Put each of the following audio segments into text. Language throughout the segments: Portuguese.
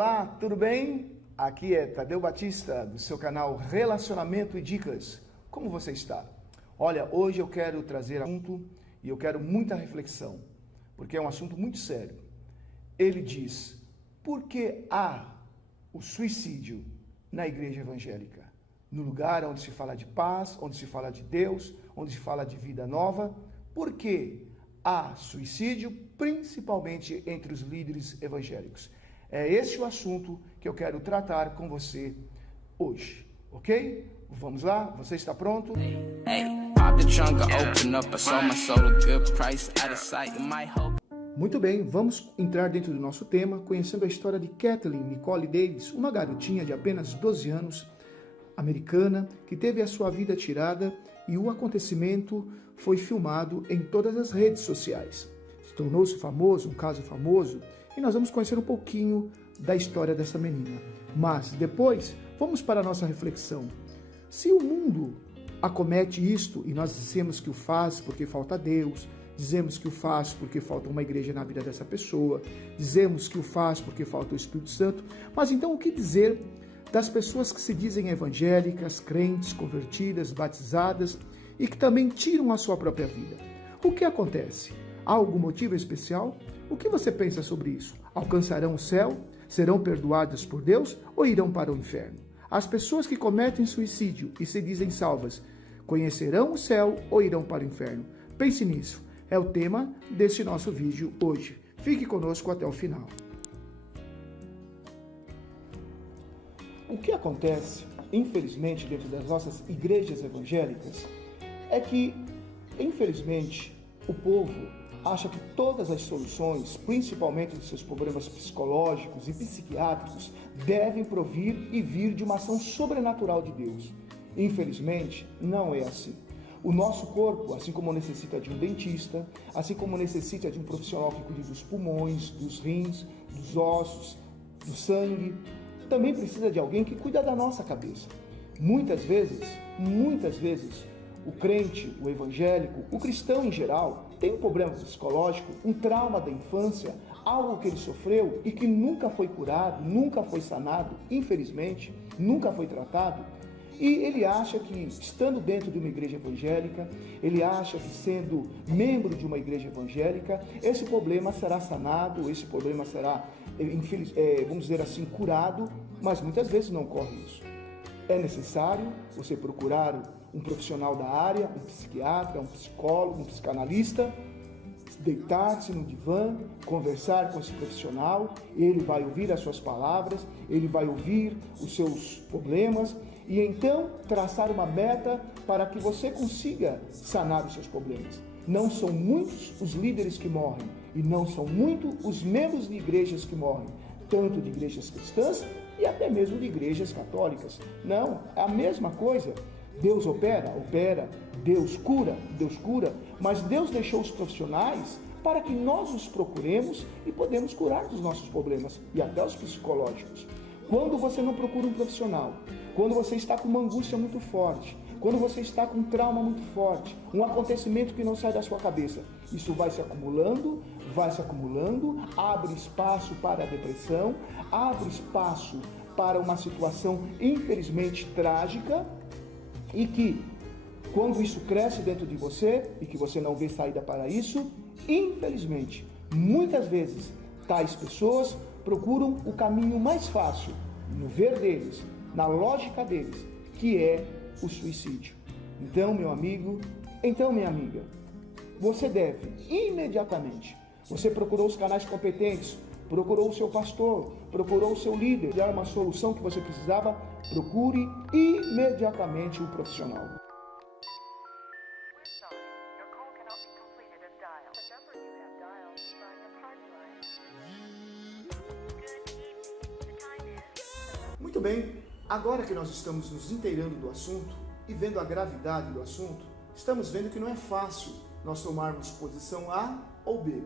Olá, tudo bem? Aqui é Tadeu Batista, do seu canal Relacionamento e Dicas. Como você está? Olha, hoje eu quero trazer um assunto e eu quero muita reflexão, porque é um assunto muito sério. Ele diz, por que há o suicídio na igreja evangélica? No lugar onde se fala de paz, onde se fala de Deus, onde se fala de vida nova, por que há suicídio, principalmente entre os líderes evangélicos? É esse o assunto que eu quero tratar com você hoje, ok? Vamos lá? Você está pronto? Muito bem, vamos entrar dentro do nosso tema, conhecendo a história de Kathleen Nicole Davis, uma garotinha de apenas 12 anos, americana, que teve a sua vida tirada e o acontecimento foi filmado em todas as redes sociais. Tornou-se famoso, um caso famoso, e nós vamos conhecer um pouquinho da história dessa menina. Mas depois, vamos para a nossa reflexão. Se o mundo acomete isto, e nós dizemos que o faz porque falta Deus, dizemos que o faz porque falta uma igreja na vida dessa pessoa, dizemos que o faz porque falta o Espírito Santo, mas então o que dizer das pessoas que se dizem evangélicas, crentes, convertidas, batizadas e que também tiram a sua própria vida? O que acontece? Há algum motivo especial? O que você pensa sobre isso? Alcançarão o céu? Serão perdoadas por Deus ou irão para o inferno? As pessoas que cometem suicídio e se dizem salvas, conhecerão o céu ou irão para o inferno? Pense nisso. É o tema desse nosso vídeo hoje. Fique conosco até o final. O que acontece, infelizmente, dentro das nossas igrejas evangélicas, é que, infelizmente, o povo acha que todas as soluções, principalmente dos seus problemas psicológicos e psiquiátricos, devem provir e vir de uma ação sobrenatural de Deus. Infelizmente, não é assim. O nosso corpo, assim como necessita de um dentista, assim como necessita de um profissional que cuide dos pulmões, dos rins, dos ossos, do sangue, também precisa de alguém que cuida da nossa cabeça. Muitas vezes, o crente, o evangélico, o cristão em geral, tem um problema psicológico, um trauma da infância, algo que ele sofreu e que nunca foi curado, nunca foi sanado, infelizmente, nunca foi tratado. E ele acha que, estando dentro de uma igreja evangélica, ele acha que, sendo membro de uma igreja evangélica, esse problema será sanado, esse problema será, vamos dizer assim, curado, mas muitas vezes não ocorre isso. É necessário você procurar um profissional da área, um psiquiatra, um psicólogo, um psicanalista, deitar-se no divã, conversar com esse profissional, ele vai ouvir as suas palavras, ele vai ouvir os seus problemas e então traçar uma meta para que você consiga sanar os seus problemas. Não são muitos os líderes que morrem e não são muitos os membros de igrejas que morrem, tanto de igrejas cristãs e até mesmo de igrejas católicas. Não, é a mesma coisa. Deus opera, Deus cura, mas Deus deixou os profissionais para que nós os procuremos e podemos curar dos nossos problemas e até os psicológicos. Quando você não procura um profissional, quando você está com uma angústia muito forte, quando você está com um trauma muito forte, um acontecimento que não sai da sua cabeça, isso vai se acumulando, abre espaço para a depressão, abre espaço para uma situação infelizmente trágica, e que, quando isso cresce dentro de você e que você não vê saída para isso, infelizmente, muitas vezes, tais pessoas procuram o caminho mais fácil, no ver deles, na lógica deles, que é o suicídio. Então, meu amigo, então, minha amiga, você deve, imediatamente, você procurou os canais competentes, procurou o seu pastor, procurou o seu líder, dar uma solução que você precisava, procure imediatamente o profissional. Muito bem, agora que nós estamos nos inteirando do assunto e vendo a gravidade do assunto, estamos vendo que não é fácil nós tomarmos posição A ou B.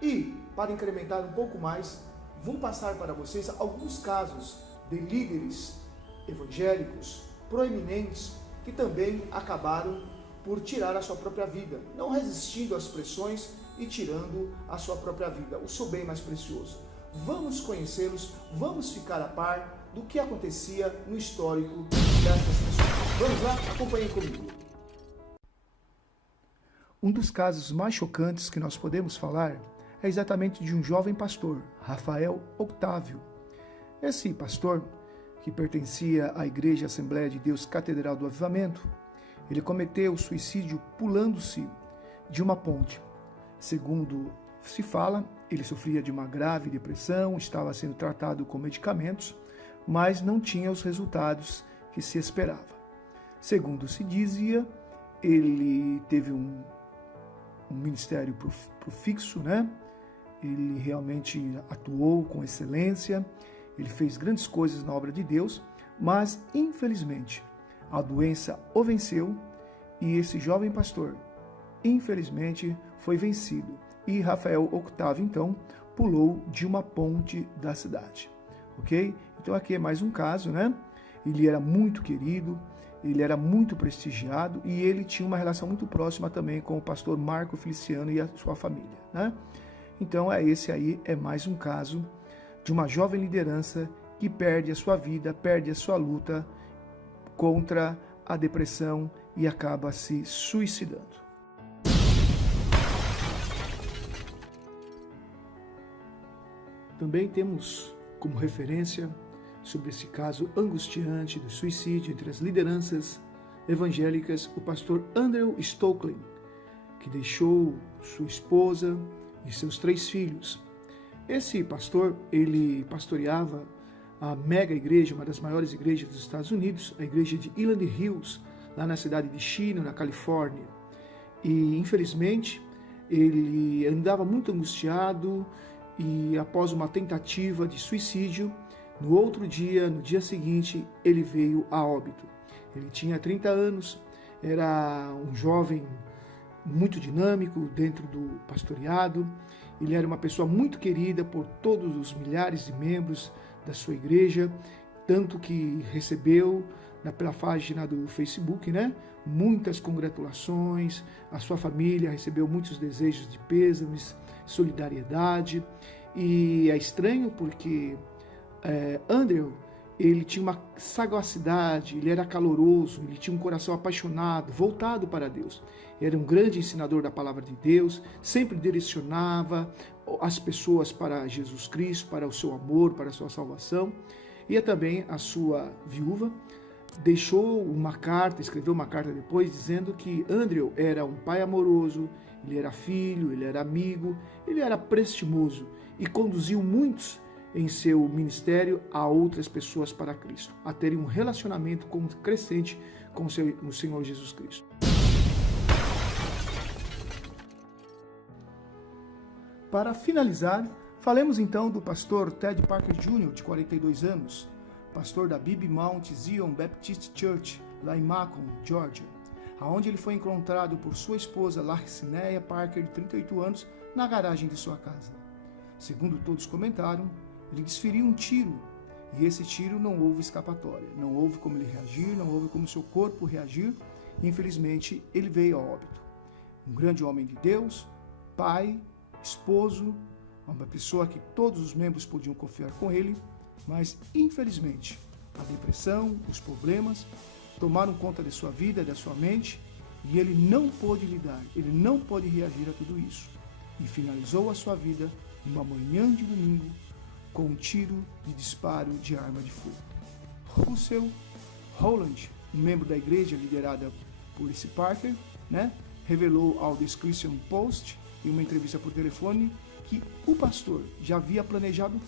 E, para incrementar um pouco mais, vou passar para vocês alguns casos de líderes evangélicos proeminentes que também acabaram por tirar a sua própria vida, não resistindo às pressões e tirando a sua própria vida, o seu bem mais precioso. vamos conhecê-los, vamos ficar a par do que acontecia no histórico dessas pessoas. Vamos lá? Acompanhem comigo. Um dos casos mais chocantes que nós podemos falar é exatamente de um jovem pastor, Rafael Octávio. Esse pastor, que pertencia à Igreja Assembleia de Deus Catedral do Avivamento, ele cometeu suicídio pulando-se de uma ponte. Segundo se fala, ele sofria de uma grave depressão, estava sendo tratado com medicamentos, mas não tinha os resultados que se esperava. Segundo se dizia, ele teve um ministério profixo, né? Ele realmente atuou com excelência, ele fez grandes coisas na obra de Deus, mas infelizmente a doença o venceu e esse jovem pastor, infelizmente, foi vencido. E Rafael Octávio, então, pulou de uma ponte da cidade. Ok? Então aqui é mais um caso, né? Ele era muito querido, ele era muito prestigiado e ele tinha uma relação muito próxima também com o pastor Marco Feliciano e a sua família, né? Então esse aí é mais um caso de uma jovem liderança que perde a sua vida, perde a sua luta contra a depressão e acaba se suicidando. Também temos como referência sobre esse caso angustiante do suicídio entre as lideranças evangélicas o pastor Andrew Stokely, que deixou sua esposa e seus 3 filhos. Esse pastor, ele pastoreava a mega igreja, uma das maiores igrejas dos Estados Unidos, a igreja de Highland Hills, lá na cidade de Chino, na Califórnia. E, infelizmente, ele andava muito angustiado e, após uma tentativa de suicídio, no outro dia, no dia seguinte, ele veio a óbito. Ele tinha 30 anos, era um jovem muito dinâmico dentro do pastoreado. Ele era uma pessoa muito querida por todos os milhares de membros da sua igreja, tanto que recebeu pela página do Facebook, né, muitas congratulações. A sua família recebeu muitos desejos de pêsames, solidariedade. E é estranho porque Andrew, ele tinha uma sagacidade, ele era caloroso, ele tinha um coração apaixonado, voltado para Deus. Era um grande ensinador da palavra de Deus, sempre direcionava as pessoas para Jesus Cristo, para o seu amor, para a sua salvação. E também a sua viúva deixou uma carta, escreveu uma carta depois, dizendo que Andrew era um pai amoroso, ele era filho, ele era amigo, ele era prestimoso e conduziu muitos em seu ministério a outras pessoas para Cristo, a terem um relacionamento crescente com o Senhor Jesus Cristo. Para finalizar, falemos então do pastor Ted Parker Jr., de 42 anos, pastor da Bibi Mount Zion Baptist Church, lá em Macon, Georgia, aonde ele foi encontrado por sua esposa Larcineia Parker, de 38 anos, na garagem de sua casa. Segundo todos comentaram, ele desferiu um tiro, e esse tiro não houve escapatória, não houve como ele reagir, não houve como seu corpo reagir, e infelizmente ele veio a óbito. Um grande homem de Deus, pai, esposo, uma pessoa que todos os membros podiam confiar com ele, mas infelizmente a depressão, os problemas tomaram conta de sua vida, da sua mente, e ele não pôde lidar, ele não pôde reagir a tudo isso, e finalizou a sua vida numa manhã de domingo com um tiro de disparo de arma de fogo. Russell Holland, um membro da igreja liderada por esse Parker, revelou ao The Christian Post, em uma entrevista por telefone, que o pastor já havia planejado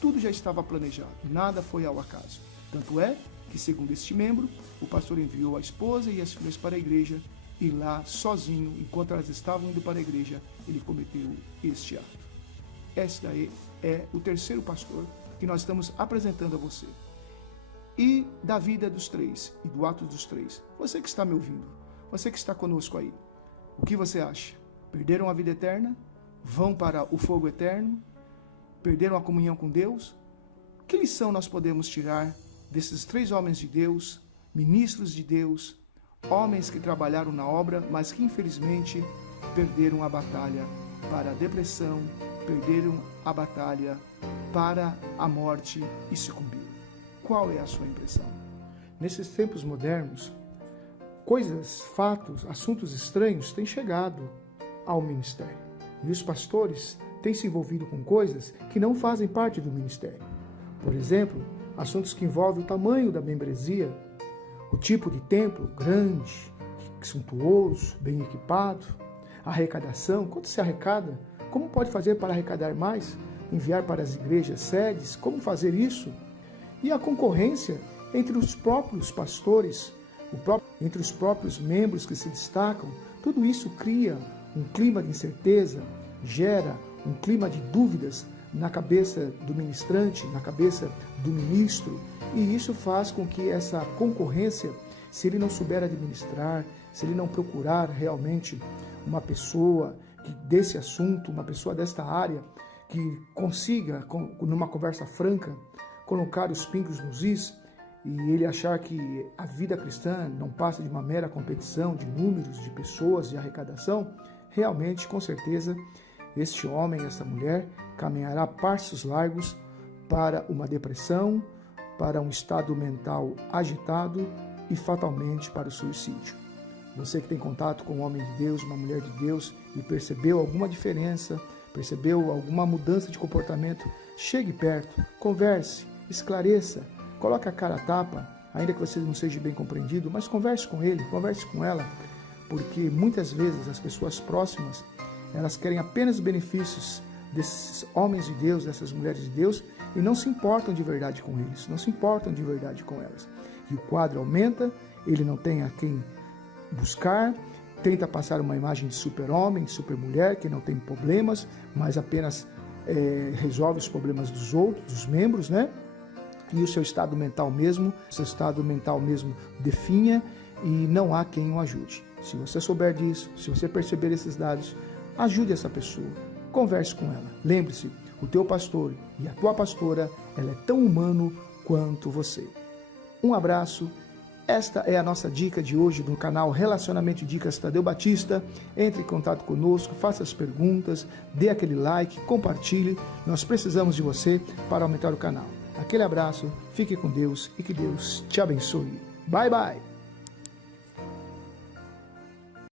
tudo já estava planejado, nada foi ao acaso. Tanto é que, segundo este membro, o pastor enviou a esposa e as filhas para a igreja e lá, sozinho, enquanto elas estavam indo para a igreja, ele cometeu este ato. Esse daí é o terceiro pastor que nós estamos apresentando a você. E da vida dos 3 e do ato dos 3, você que está me ouvindo, você que está conosco aí, o que você acha? Perderam a vida eterna? Vão para o fogo eterno? Perderam a comunhão com Deus? Que lição nós podemos tirar desses 3 homens de Deus, ministros de Deus, homens que trabalharam na obra, mas que infelizmente perderam a batalha para a depressão perderam a batalha para a morte e sucumbiram. Qual é a sua impressão? Nesses tempos modernos, coisas, fatos, assuntos estranhos têm chegado ao ministério. E os pastores têm se envolvido com coisas que não fazem parte do ministério. Por exemplo, assuntos que envolvem o tamanho da membresia, o tipo de templo grande, suntuoso, bem equipado, arrecadação, quanto se arrecada, como pode fazer para arrecadar mais, enviar para as igrejas sedes, como fazer isso? E a concorrência entre os próprios pastores, entre os próprios membros que se destacam, tudo isso cria um clima de incerteza, gera um clima de dúvidas na cabeça do ministrante, na cabeça do ministro, e isso faz com que essa concorrência, se ele não souber administrar, se ele não procurar realmente uma pessoa desse assunto, uma pessoa desta área, que consiga, numa conversa franca, colocar os pingos nos is, e ele achar que a vida cristã não passa de uma mera competição de números, de pessoas, de arrecadação, realmente, com certeza, este homem, essa mulher, caminhará passos largos para uma depressão, para um estado mental agitado e fatalmente para o suicídio. Você que tem contato com um homem de Deus, uma mulher de Deus e percebeu alguma diferença, percebeu alguma mudança de comportamento, chegue perto, converse, esclareça, coloque a cara a tapa, ainda que você não seja bem compreendido, mas converse com ele, converse com ela, porque muitas vezes as pessoas próximas, elas querem apenas benefícios desses homens de Deus, dessas mulheres de Deus, e não se importam de verdade com eles, não se importam de verdade com elas. E o quadro aumenta, ele não tem a quem buscar, tenta passar uma imagem de super-homem, de super-mulher, que não tem problemas, mas apenas resolve os problemas dos outros, dos membros, né? E o seu estado mental mesmo definha e não há quem o ajude. Se você souber disso, se você perceber esses dados, ajude essa pessoa, converse com ela. Lembre-se, o teu pastor e a tua pastora, ela é tão humano quanto você. Um abraço. Esta é a nossa dica de hoje no canal Relacionamento e Dicas Tadeu Batista. Entre em contato conosco, faça as perguntas, dê aquele like, compartilhe. Nós precisamos de você para aumentar o canal. Aquele abraço, fique com Deus e que Deus te abençoe. Bye, bye!